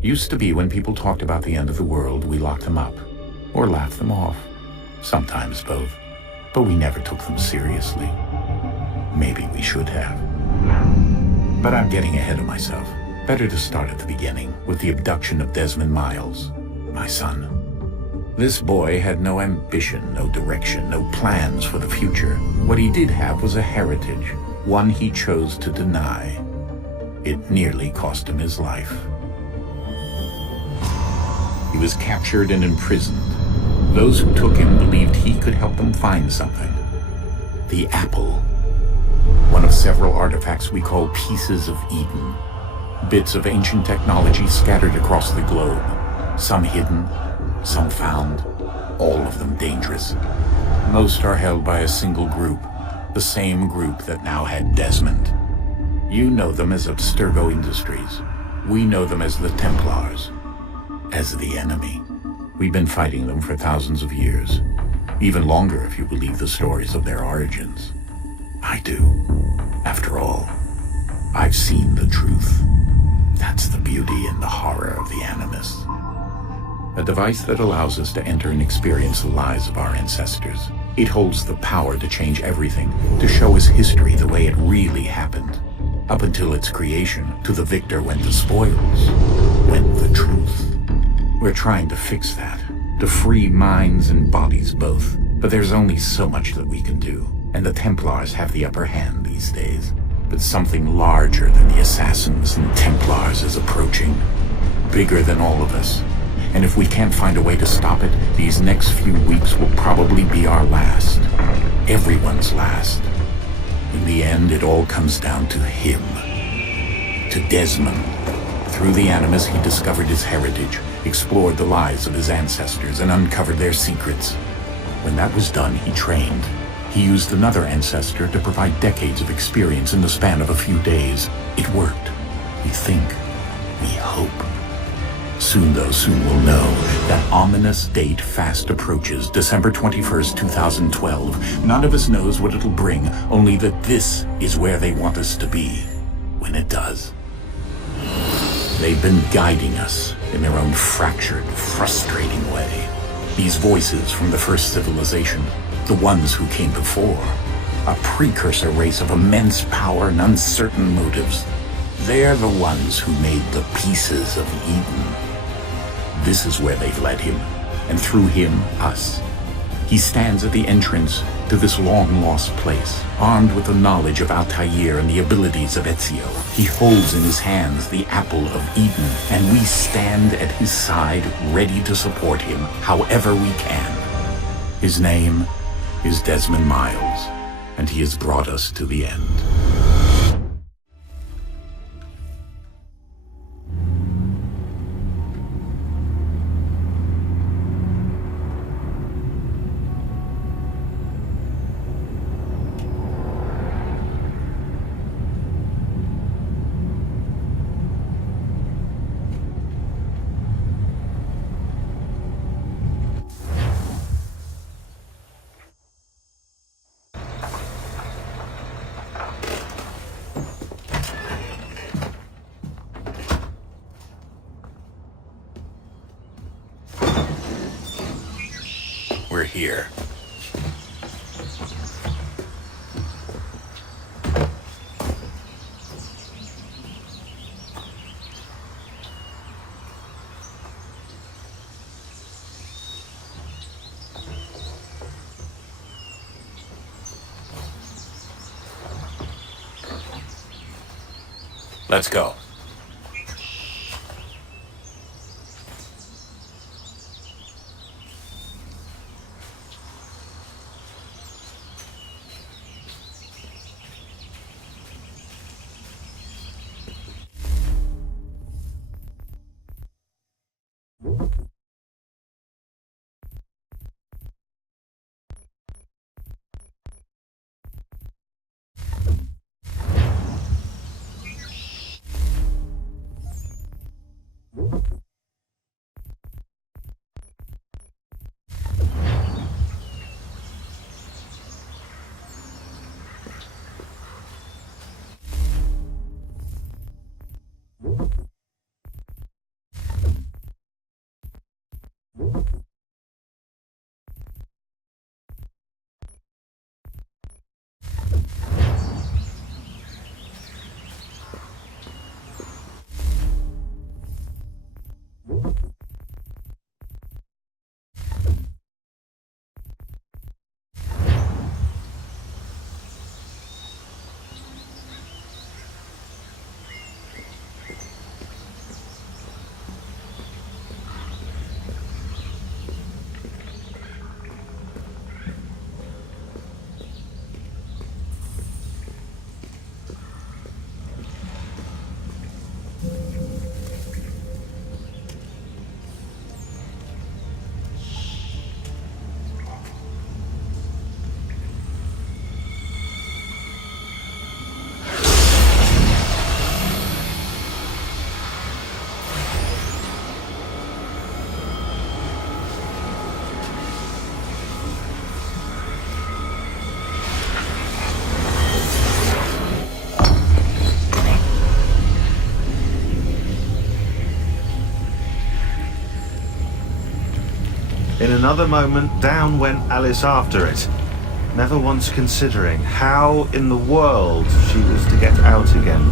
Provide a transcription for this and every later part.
Used to be when people talked about the end of the world, we locked them up, or laughed them off. Sometimes both. But we never took them seriously. Maybe we should have. But I'm getting ahead of myself. Better to start at the beginning, with the abduction of Desmond Miles, my son. This boy had no ambition, no direction, no plans for the future. What he did have was a heritage, one he chose to deny. It nearly cost him his life. He was captured and imprisoned. Those who took him believed he could help them find something. The apple. One of several artifacts we call pieces of Eden. Bits of ancient technology scattered across the globe. Some hidden, some found, all of them dangerous. Most are held by a single group, the same group that now had Desmond. You know them as Abstergo Industries. We know them as the Templars. As the enemy. We've been fighting them for thousands of years. Even longer if you believe the stories of their origins. I do. After all, I've seen the truth. That's the beauty and the horror of the Animus. A device that allows us to enter and experience the lives of our ancestors. It holds the power to change everything, to show us history the way it really happened. Up until its creation, to the victor went the spoils, went the truth. We're trying to fix that, to free minds and bodies both. But there's only so much that we can do, and the Templars have the upper hand these days. But something larger than the Assassins and Templars is approaching, bigger than all of us. And if we can't find a way to stop it, these next few weeks will probably be our last. Everyone's last. In the end, it all comes down to him. To Desmond. Through the Animus, he discovered his heritage, explored the lives of his ancestors, and uncovered their secrets. When that was done, he trained. He used another ancestor to provide decades of experience in the span of a few days. It worked. We think. We hope. Soon, though, soon we'll know. That ominous date fast approaches, December 21st, 2012. None of us knows what it'll bring, only that this is where they want us to be, when it does. They've been guiding us in their own fractured, frustrating way. These voices from the first civilization, the ones who came before, a precursor race of immense power and uncertain motives. They're the ones who made the pieces of Eden. This is where they've led him, and through him, us. He stands at the entrance to this long-lost place, armed with the knowledge of Altair and the abilities of Ezio. He holds in his hands the apple of Eden, and we stand at his side, ready to support him however we can. His name is Desmond Miles, and he has brought us to the end. We're here. Let's go. another moment, down went Alice after it, never once considering how in the world she was to get out again.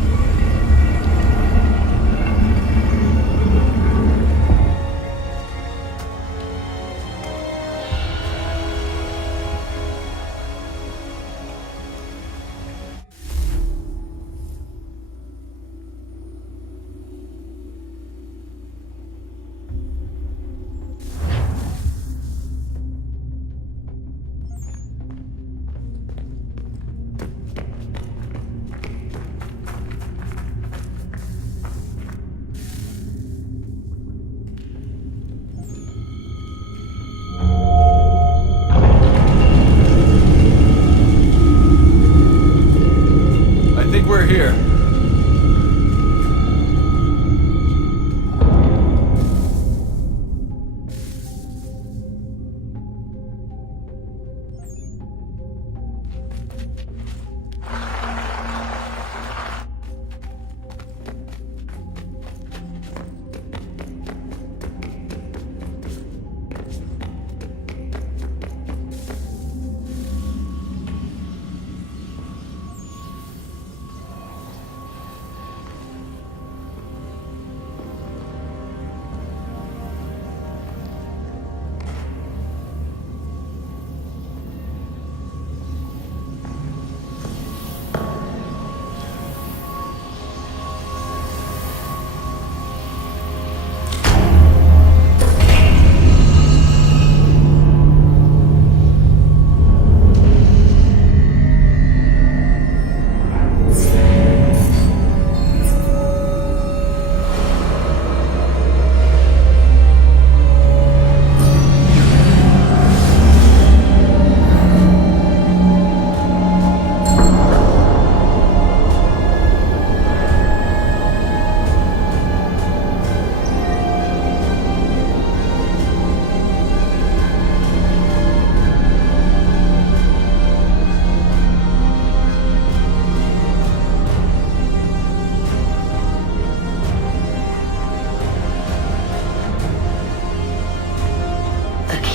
We're here.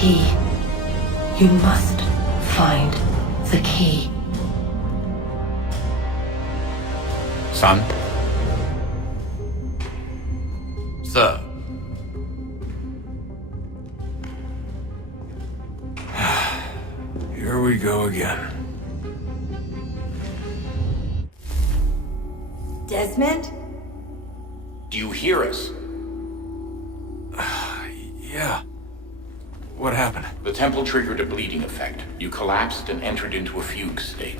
Key. You must find the key. Son? Sir. Here we go again. Desmond? Do you hear us? Yeah. What happened? The temple triggered a bleeding effect. You collapsed and entered into a fugue state.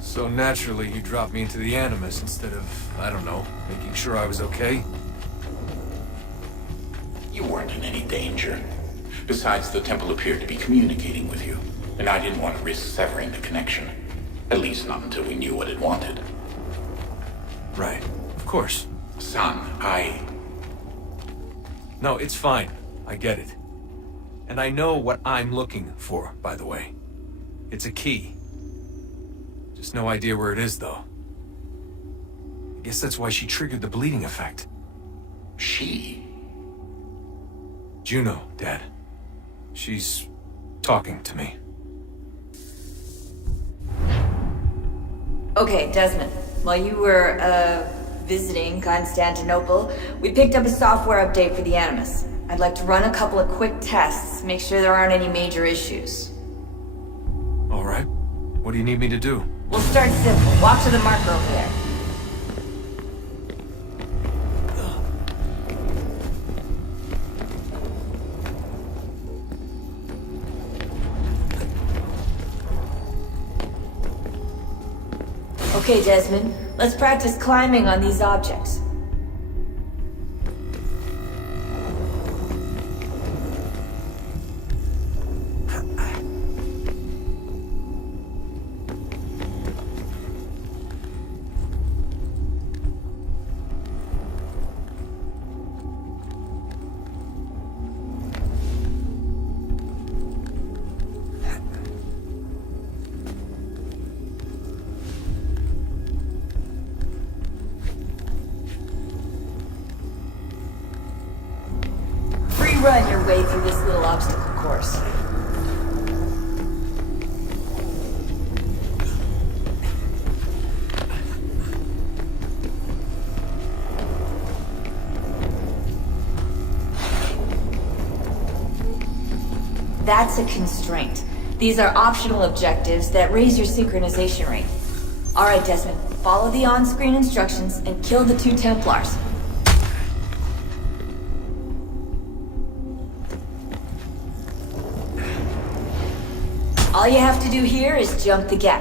So naturally, you dropped me into the Animus instead of, I don't know, making sure I was okay? You weren't in any danger. Besides, the temple appeared to be communicating with you, and I didn't want to risk severing the connection. At least not until we knew what it wanted. Right. Of course. Son, No, it's fine. I get it. And I know what I'm looking for, by the way. It's a key. Just no idea where it is, though. I guess that's why she triggered the bleeding effect. She? Juno, Dad. She's talking to me. Okay, Desmond. While you were, visiting Constantinople, we picked up a software update for the Animus. I'd like to run a couple of quick tests, make sure there aren't any major issues. All right. What do you need me to do? We'll start simple. Walk to the marker over there. Okay, Desmond. Let's practice climbing on these objects. run your way through this little obstacle course. That's a constraint. These are optional objectives that raise your synchronization rate. Alright, Desmond, follow the on-screen instructions and kill the 2 Templars. All you have to do here is jump the gap.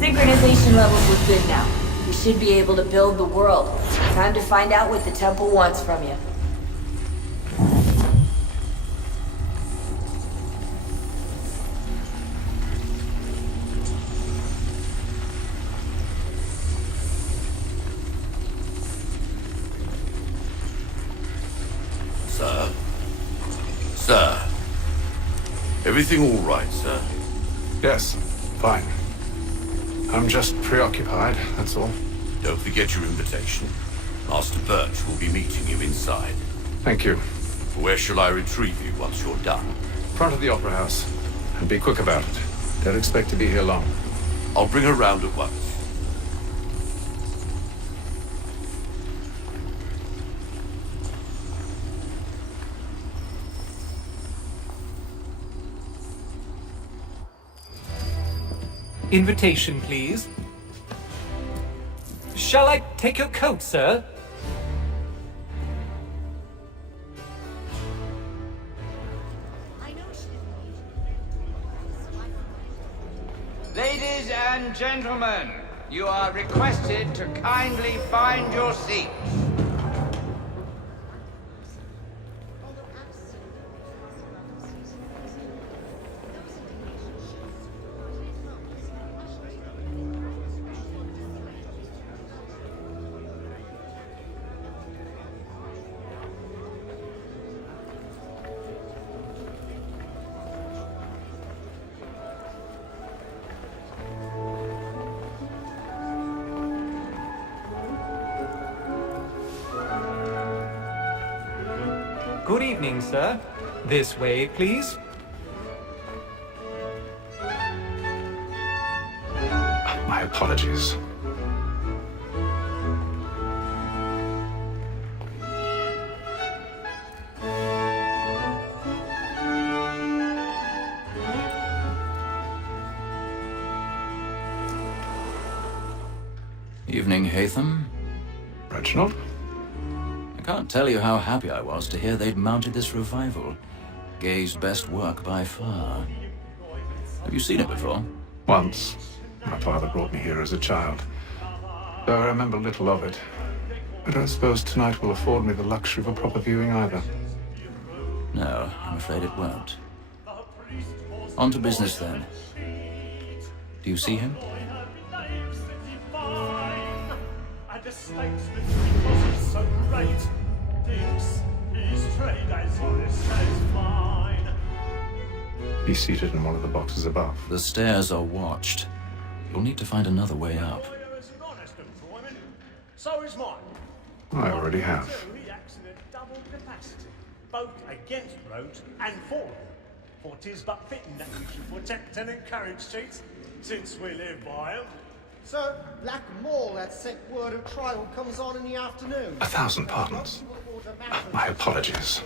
Synchronization levels look good now. We should be able to build the world. Time to find out what the temple wants from you. Sir? Sir? Everything all right, sir? Yes, fine. I'm just preoccupied, that's all. Don't forget your invitation. Master Birch will be meeting you inside. Thank you. Where shall I retrieve you once you're done? Front of the Opera House. And be quick about it. Don't expect to be here long. I'll bring her round at once. Invitation, please. Shall I take your coat, sir? Ladies and gentlemen, you are requested to kindly find your seats. Good evening, sir. This way, please. My apologies. Evening, Hatham. Reginald? I can't tell you how happy I was to hear they'd mounted this revival. Gay's best work by far. Have you seen it before? Once. My father brought me here as a child. Though I remember little of it. I don't suppose tonight will afford me the luxury of a proper viewing either. No, I'm afraid it won't. On to business then. Do you see him? The statesman, because he's so great, thinks his trade as honest as mine. He's seated in one of the boxes above. The stairs are watched. You'll need to find another way up. So is mine. I already have. He acts in a double capacity, both against roads and for them. For 'tis but fitting that we should protect and encourage cheats, since we live by 'em. So, Blackmore, that set word of trial comes on in the afternoon. 1,000 pardons. My apologies.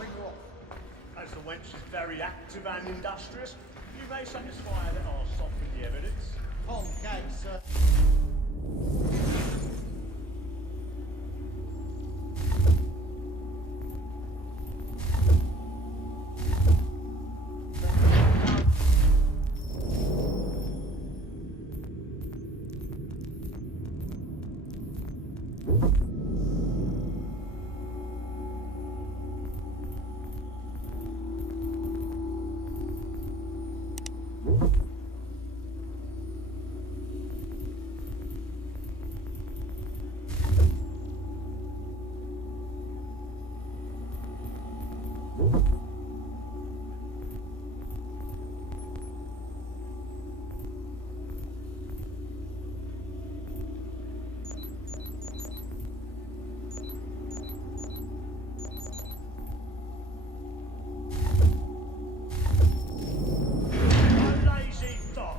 As the wench is very active and industrious, you may satisfy her that I'll soften the evidence. On game, sir. Lazy dog.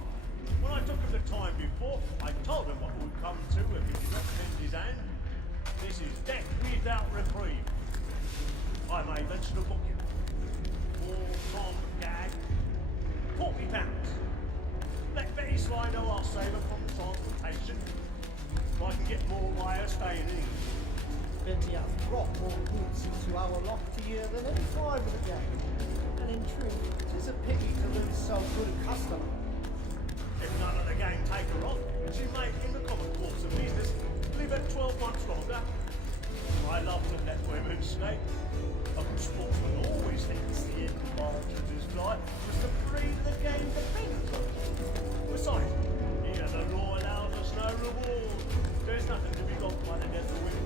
When I took him the time before, I told him what would come to if he did not bend his hand. This is death without reprieve. I may mention a book. More Tom Gag. £40. Let Betty slide know I'll save her from transportation. If I can get more wire staying in. Betty has dropped more goods into our loft here than any time of the game. And in truth, it is a pity to lose so good a customer. If none of the gang take her off, she may, in the common course of business, live at 12 months longer. I love to let women snake. A good sportsman always thinks the end of Martin's life was to free the game defenders. Besides, here the law allows us no reward. There's nothing to be got by the death of women,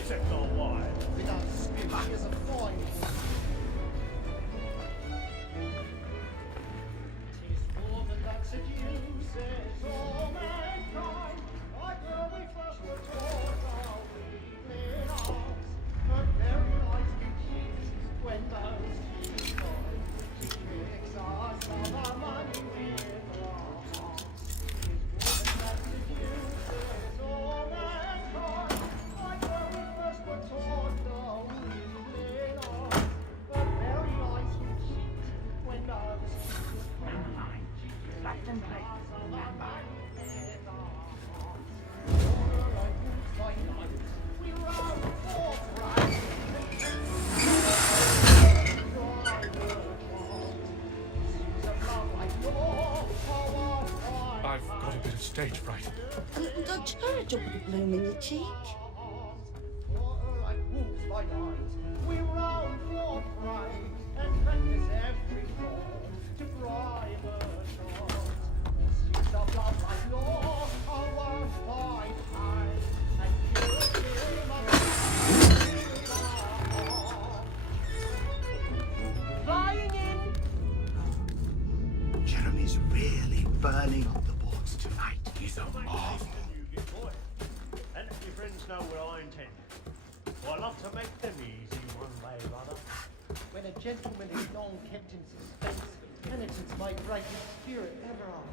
except our wives. Without spirit, she is a fine. Tis more than that seduces all mankind. Like where we first were taught how we live ours. Her very eyes can cheat when those she find. She tricks us of our money with our hearts. Tis more than that seduces all mankind. Like where we first were taught how we live ours. Her very eyes can cheat when those she find. She tricks us of our money with our hearts. By night, we run forth I've got a bit of stage fright. A little Dutch courage will put a bloom in your cheek. like wolves by night, we roam for prey and practice every form to bribe a child. Pursuits of love like law are won by time, and purity must be Flying in! Jeremy's really burning up the boards tonight. He's a marvel. And let your friends know what I intend. For I love to make them easy one way or other. when a gentleman is long kept in suspense, penitence may break his spirit ever on.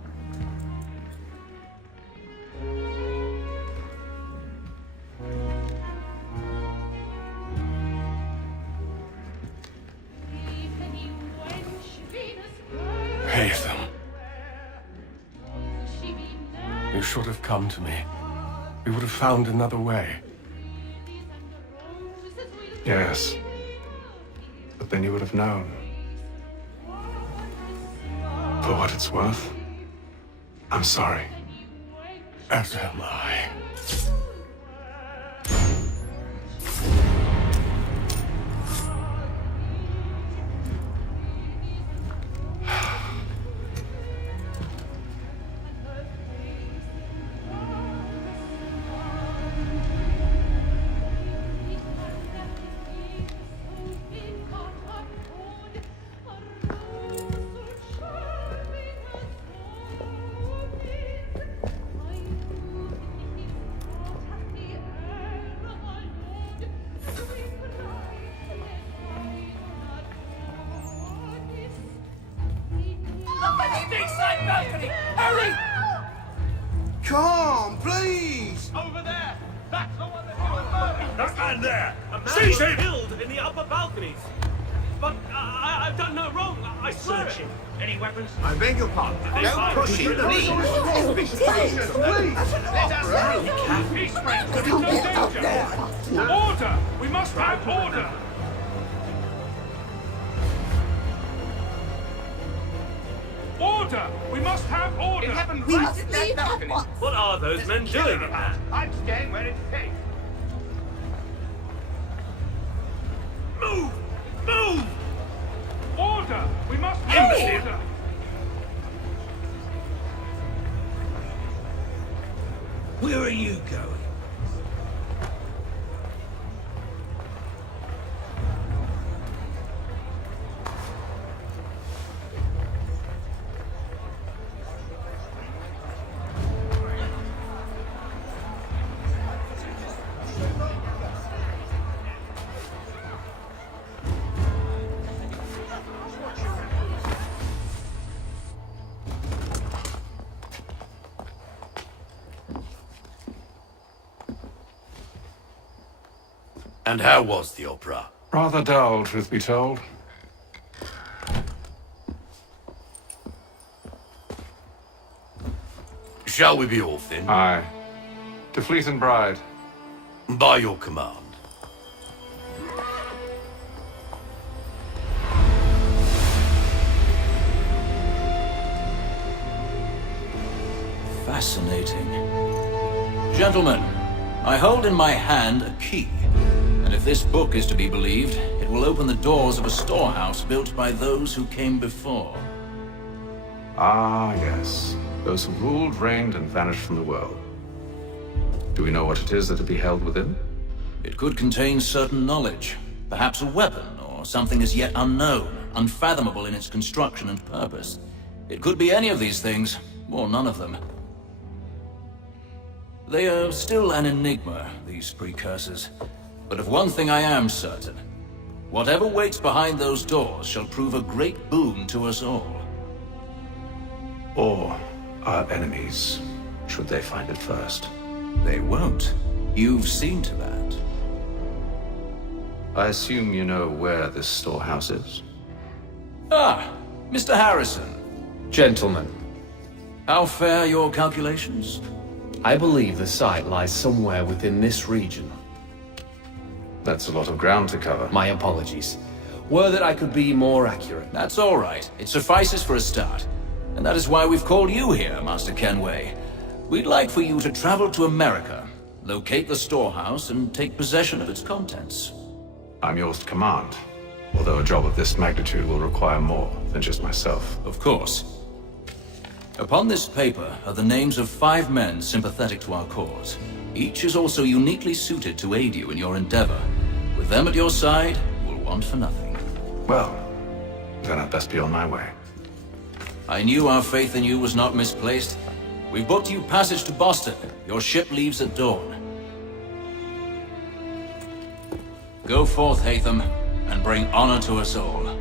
Haytham. You should have come to me. We would have found another way. Yes. But then you would have known. For what it's worth, I'm sorry. As am I. Come, please! Over there! That's the one that was murdered! That man there! A man Seize was him! killed in the upper balconies! But I've done no wrong, I swear it. Any weapons? I beg your pardon. Don't push him, please! Let us through! Peace, friends, there is no danger! Order! We must have order! Order! We must have order! It happened We right must at that leave balcony. at once. What are those men doing in there? I'm staying where it's safe. Move! Move! Order! We must have order! Where are you going? And how was the opera? Rather dull, truth be told. Shall we be off then? Aye. To Fleet and Bride. By your command. Fascinating. Gentlemen, I hold in my hand a key. And if this book is to be believed, it will open the doors of a storehouse built by those who came before. Ah, yes. Those who ruled, reigned, and vanished from the world. Do we know what it is that will be held within? It could contain certain knowledge, perhaps a weapon, or something as yet unknown, unfathomable in its construction and purpose. It could be any of these things, or none of them. They are still an enigma, these precursors. But of one thing I am certain. Whatever waits behind those doors shall prove a great boon to us all. Or our enemies, should they find it first. They won't. You've seen to that. I assume you know where this storehouse is? Ah, Mr. Harrison. Gentlemen, How fare your calculations? I believe the site lies somewhere within this region. That's a lot of ground to cover. My apologies. Were that I could be more accurate. That's all right. It suffices for a start. And that is why we've called you here, Master Kenway. We'd like for you to travel to America, locate the storehouse, and take possession of its contents. I'm yours to command, although a job of this magnitude will require more than just myself. Of course. Upon this paper are the names of 5 men sympathetic to our cause. Each is also uniquely suited to aid you in your endeavor. With them at your side, we'll want for nothing. Well, then I'd best be on my way. I knew our faith in you was not misplaced. We've booked you passage to Boston. Your ship leaves at dawn. Go forth, Hatham, and bring honor to us all.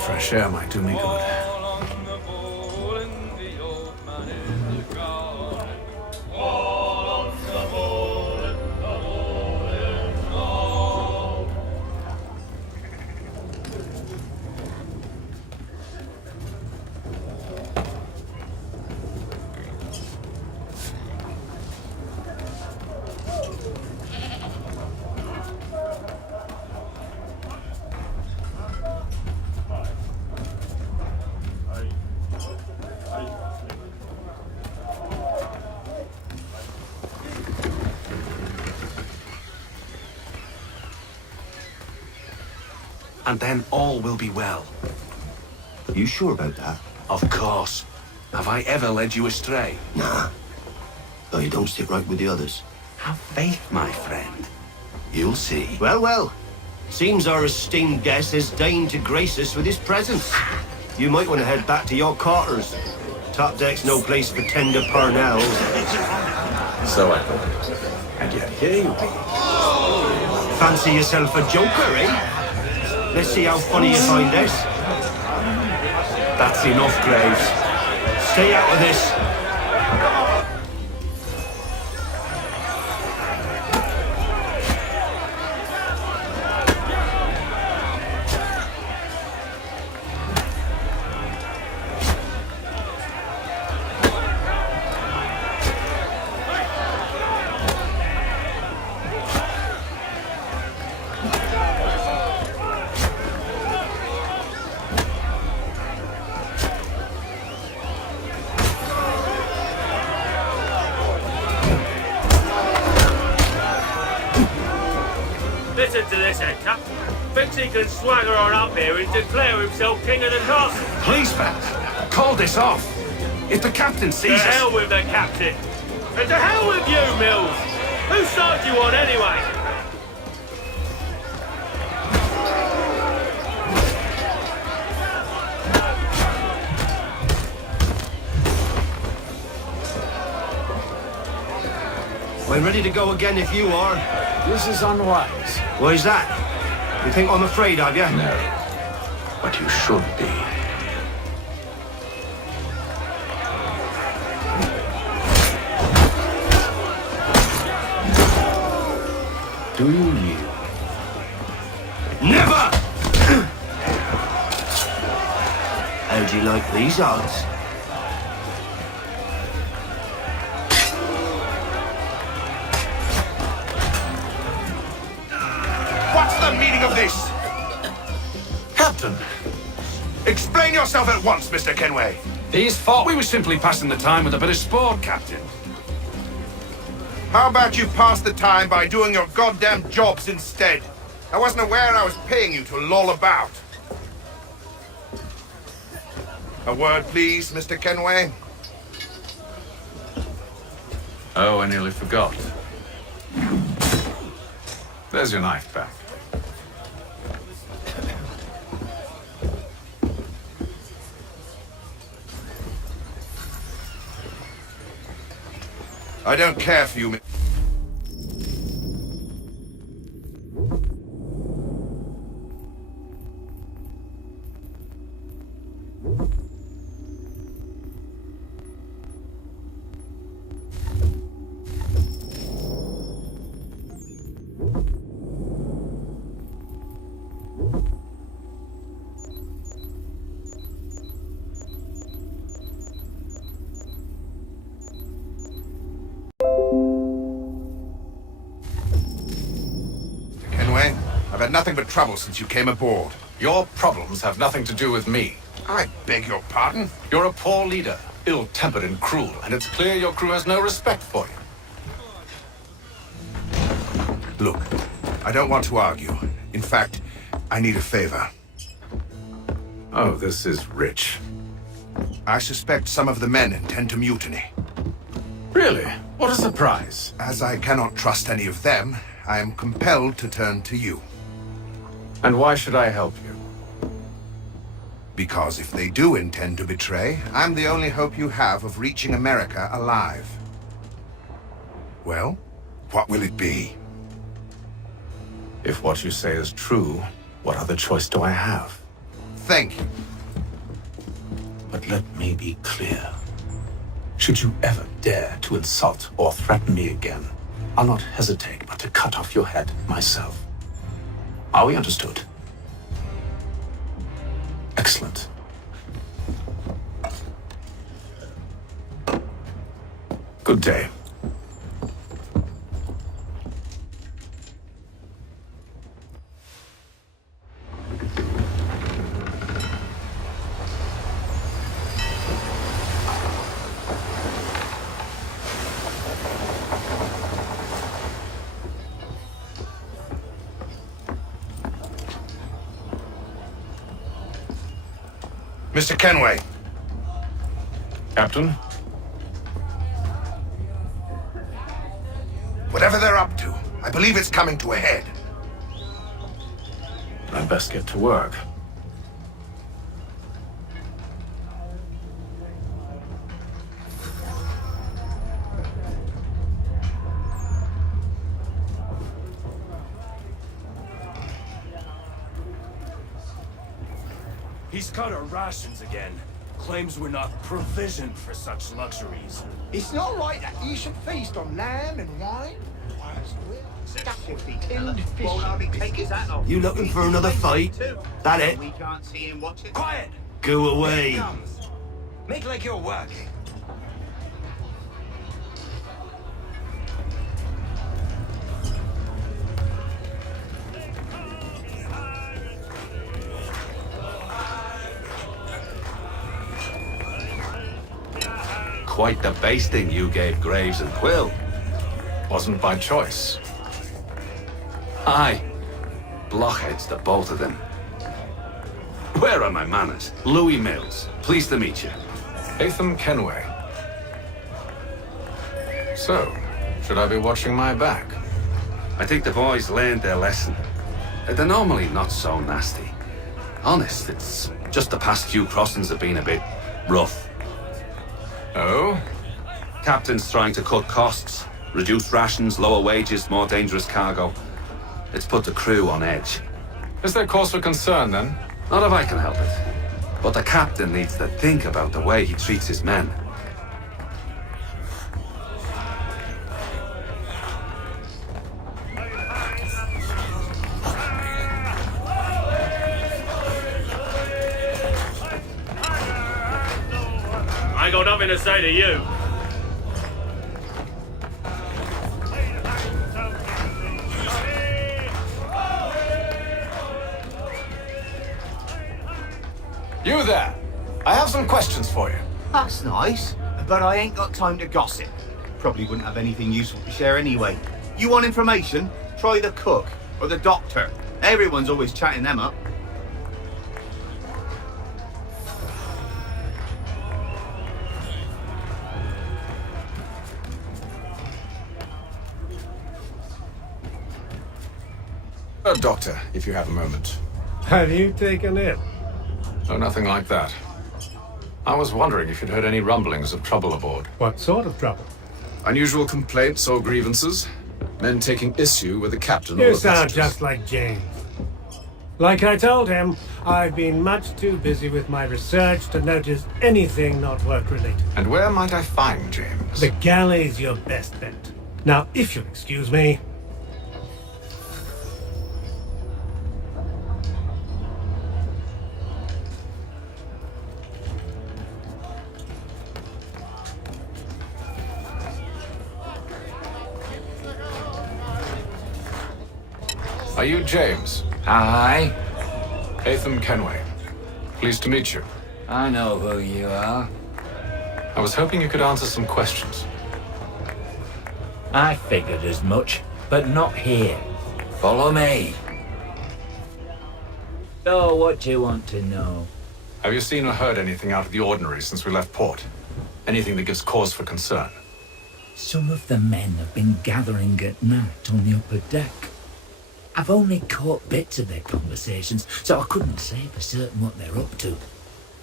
Fresh air might do me good. And then all will be well. You sure about that? Of course. Have I ever led you astray? Nah. Though you don't sit right with the others. Have faith, my friend. You'll see. Well, well. Seems our esteemed guest has deigned to grace us with his presence. You might want to head back to your quarters. Top deck's no place for tender parnells. So I thought. And yet here you be. Fancy yourself a joker, eh? Let's see how funny you find this. That's enough, Graves. Stay out of this. he can swagger on up here and declare himself king of the castle. Please, Pat, call this off. If the captain To sees us... hell with the captain. And to hell with you, Mills. Whose side you on anyway? We're ready to go again if you are. This is unwise. Why is that? You think I'm afraid of you? No, but you should be. Do you yield? Never! How do you like these odds? What's the meaning of this? Captain! Explain yourself at once, Mr. Kenway. These fought. We were simply passing the time with a bit of sport, Captain. How about you pass the time by doing your goddamn jobs instead? I wasn't aware I was paying you to loll about. A word, please, Mr. Kenway. Oh, I nearly forgot. There's your knife back. I don't care for you, Kenway. I've had nothing but trouble since you came aboard. Your problems have nothing to do with me. I beg your pardon? You're a poor leader, ill-tempered and cruel, and it's clear your crew has no respect for you. Look, I don't want to argue. In fact, I need a favor. Oh, this is rich. I suspect some of the men intend to mutiny. Really? What a surprise. As I cannot trust any of them, I am compelled to turn to you. And why should I help you? Because if they do intend to betray, I'm the only hope you have of reaching America alive. Well, what will it be? If what you say is true, what other choice do I have? Thank you. But let me be clear. Should you ever dare to insult or threaten me again, I'll not hesitate but to cut off your head myself. Are we understood? Excellent. Good day. Mr. Kenway. Captain? Whatever they're up to, I believe it's coming to a head. I'd best get to work. He's cut our rations again. Claims we're not provisioned for such luxuries. It's not right that you should feast on lamb and wine. You looking for another fight? That it? We can't see him watching. Quiet! Go away. Make like you're working. Quite the basting you gave Graves and Quill. Wasn't by choice. Aye. Blockheads, the both of them. Where are my manners? Louis Mills. Pleased to meet you. Atham Kenway. So, should I be watching my back? I think the boys learned their lesson. They're normally not so nasty. Honest, it's just the past few crossings have been a bit rough. Oh? Captain's trying to cut costs. Reduce rations, lower wages, more dangerous cargo. It's put the crew on edge. Is there cause for concern, then? Not if I can help it. But the captain needs to think about the way he treats his men. I ain't got nothing to say to you. You there! I have some questions for you. That's nice, but I ain't got time to gossip. Probably wouldn't have anything useful to share anyway. You want information? Try the cook or the doctor. Everyone's always chatting them up. Doctor, if you have a moment. Have you taken it? Oh, nothing like that. I was wondering if you'd heard any rumblings of trouble aboard. What sort of trouble? Unusual complaints or grievances? Men taking issue with the captain or You the sound passengers? just like James. Like I told him, I've been much too busy with my research to notice anything not work-related. And where might I find James? The galley's your best bet. Now, if you'll excuse me. Are you James? Hi. Atham Kenway. Pleased to meet you. I know who you are. I was hoping you could answer some questions. I figured as much, but not here. Follow me. So, what do you want to know? Have you seen or heard anything out of the ordinary since we left port? Anything that gives cause for concern? Some of the men have been gathering at night on the upper deck. I've only caught bits of their conversations, so I couldn't say for certain what they're up to.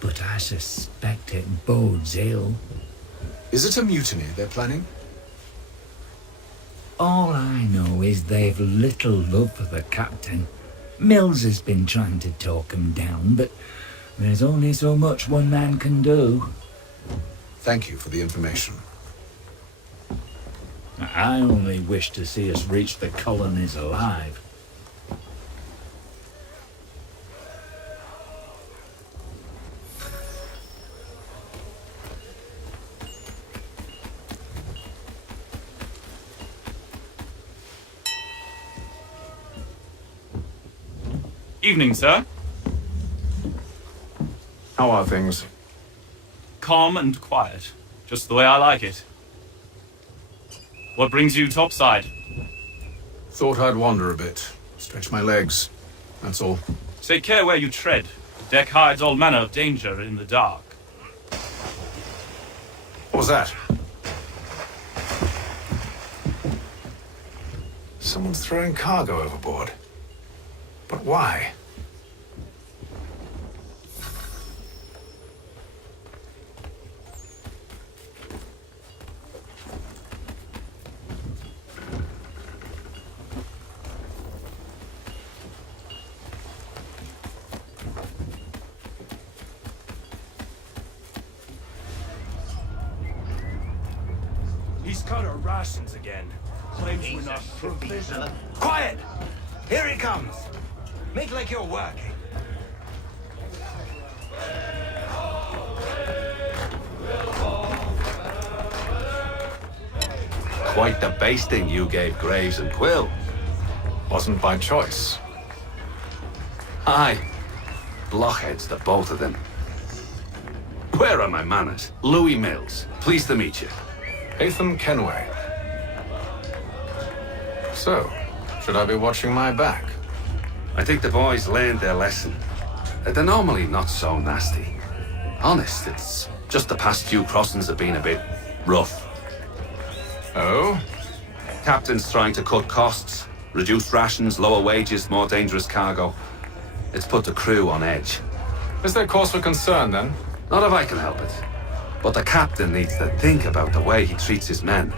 But I suspect it bodes ill. Is it a mutiny they're planning? All I know is they've little love for the captain. Mills has been trying to talk him down, but there's only so much one man can do. Thank you for the information. I only wish to see us reach the colonies alive. Evening, sir. How are things? Calm and quiet. Just the way I like it. What brings you topside? Thought I'd wander a bit. Stretch my legs. That's all. Take care where you tread. The deck hides all manner of danger in the dark. What was that? Someone's throwing cargo overboard. But why? He's cut our rations again. Claims we're not provisional. Quiet! Here he comes! Make like you're working. Quite the basting you gave Graves and Quill. Wasn't by choice. Aye. Blockheads, the both of them. Where are my manners? Louis Mills. Pleased to meet you. Atham Kenway. So, should I be watching my back? I think the boys learned their lesson. They're normally not so nasty. Honest, it's just the past few crossings have been a bit rough. Oh? Captain's trying to cut costs, reduce rations, lower wages, more dangerous cargo. It's put the crew on edge. Is there cause for concern, then? Not if I can help it. But the captain needs to think about the way he treats his men.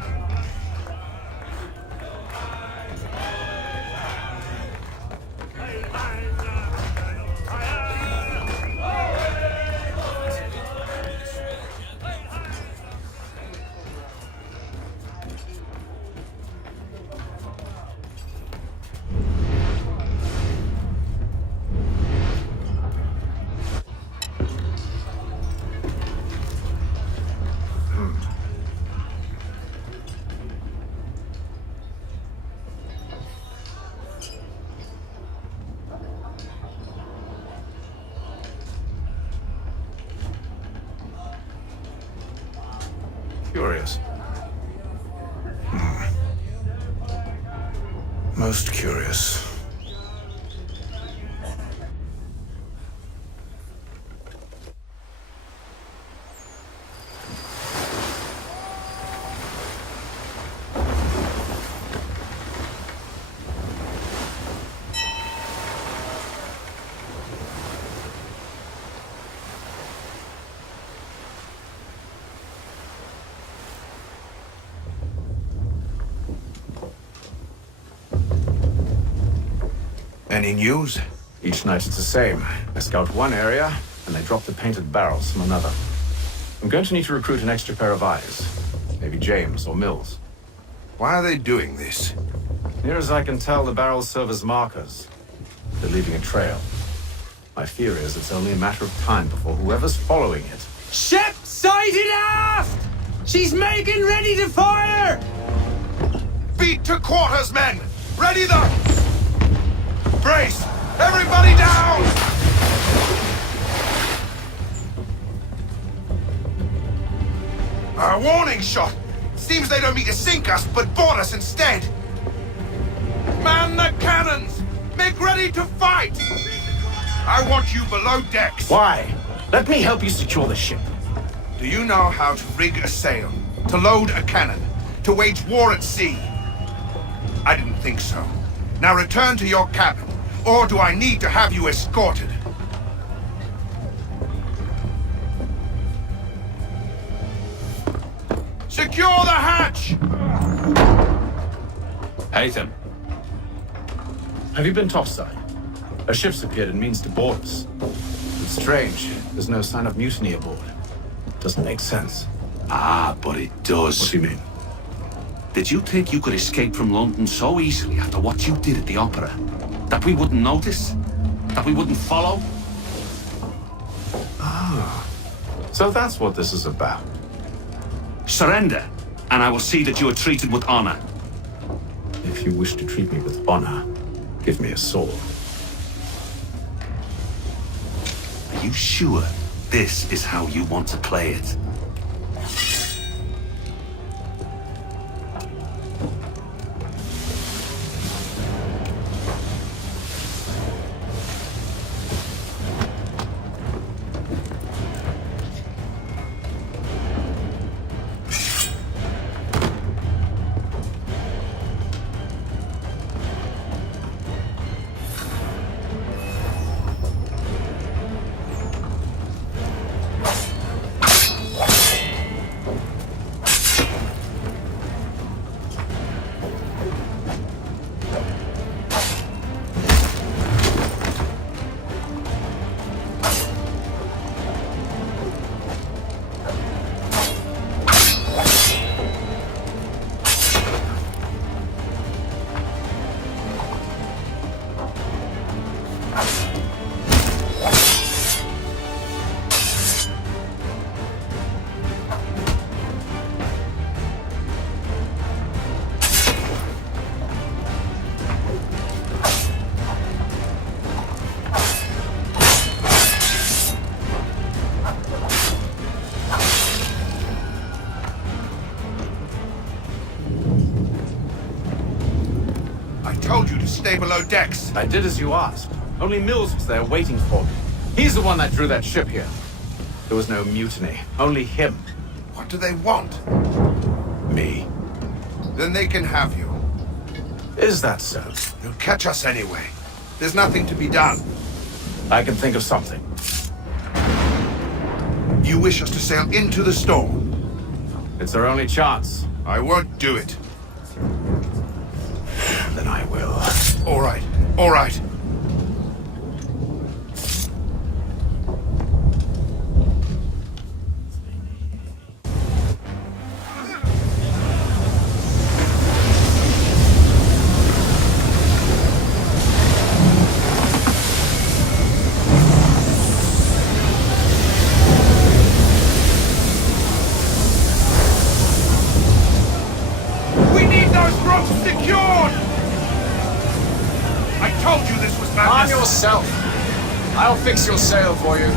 Curious. Most curious. Any news? Each night it's the same. I scout one area, and they drop the painted barrels from another. I'm going to need to recruit an extra pair of eyes. Maybe James or Mills. Why are they doing this? Near as I can tell, the barrels serve as markers. They're leaving a trail. My fear is it's only a matter of time before whoever's following it. Ship sighted aft! She's making ready to fire! Beat to quarters, men! Ready the... Brace! Everybody down! A warning shot! Seems they don't mean to sink us, but board us instead! Man the cannons! Make ready to fight! I want you below decks! Why? Let me help you secure the ship. Do you know how to rig a sail? To load a cannon? To wage war at sea? I didn't think so. Now return to your cabin. Or do I need to have you escorted? Secure the hatch! Haytham. Have you been topside? A ship's appeared and means to board us. It's strange. There's no sign of mutiny aboard. Doesn't make sense. Ah, but it does. What do you mean? Did you think you could escape from London so easily after what you did at the opera? That we wouldn't notice? That we wouldn't follow? Ah. So that's what this is about. Surrender, and I will see that you are treated with honor. If you wish to treat me with honor, give me a sword. Are you sure this is how you want to play it? stay below decks. I did as you asked. Only Mills was there waiting for me. He's the one that drew that ship here. There was no mutiny, only him. What do they want? Me. Then they can have you. Is that so? They'll catch us anyway. There's nothing to be done. I can think of something. You wish us to sail into the storm? It's our only chance. I won't do it. Then I will. All right, all right. Arm yourself. I'll fix your sail for you.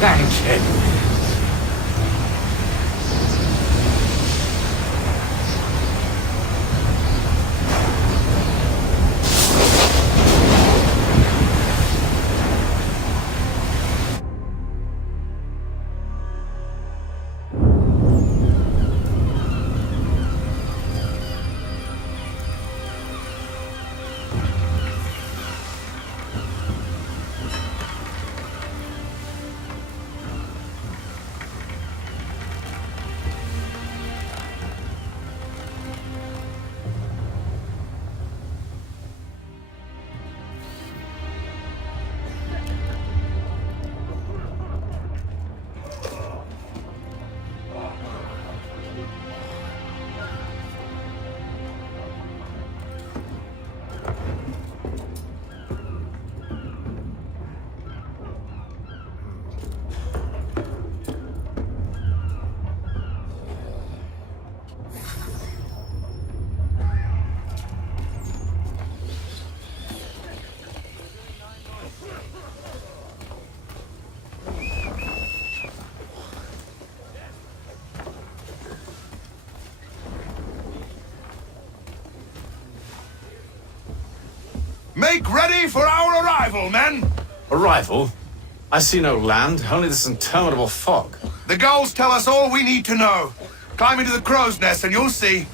Thank you. Make ready for our arrival, men! Arrival? I see no land, only this interminable fog. The gulls tell us all we need to know. Climb into the crow's nest and you'll see.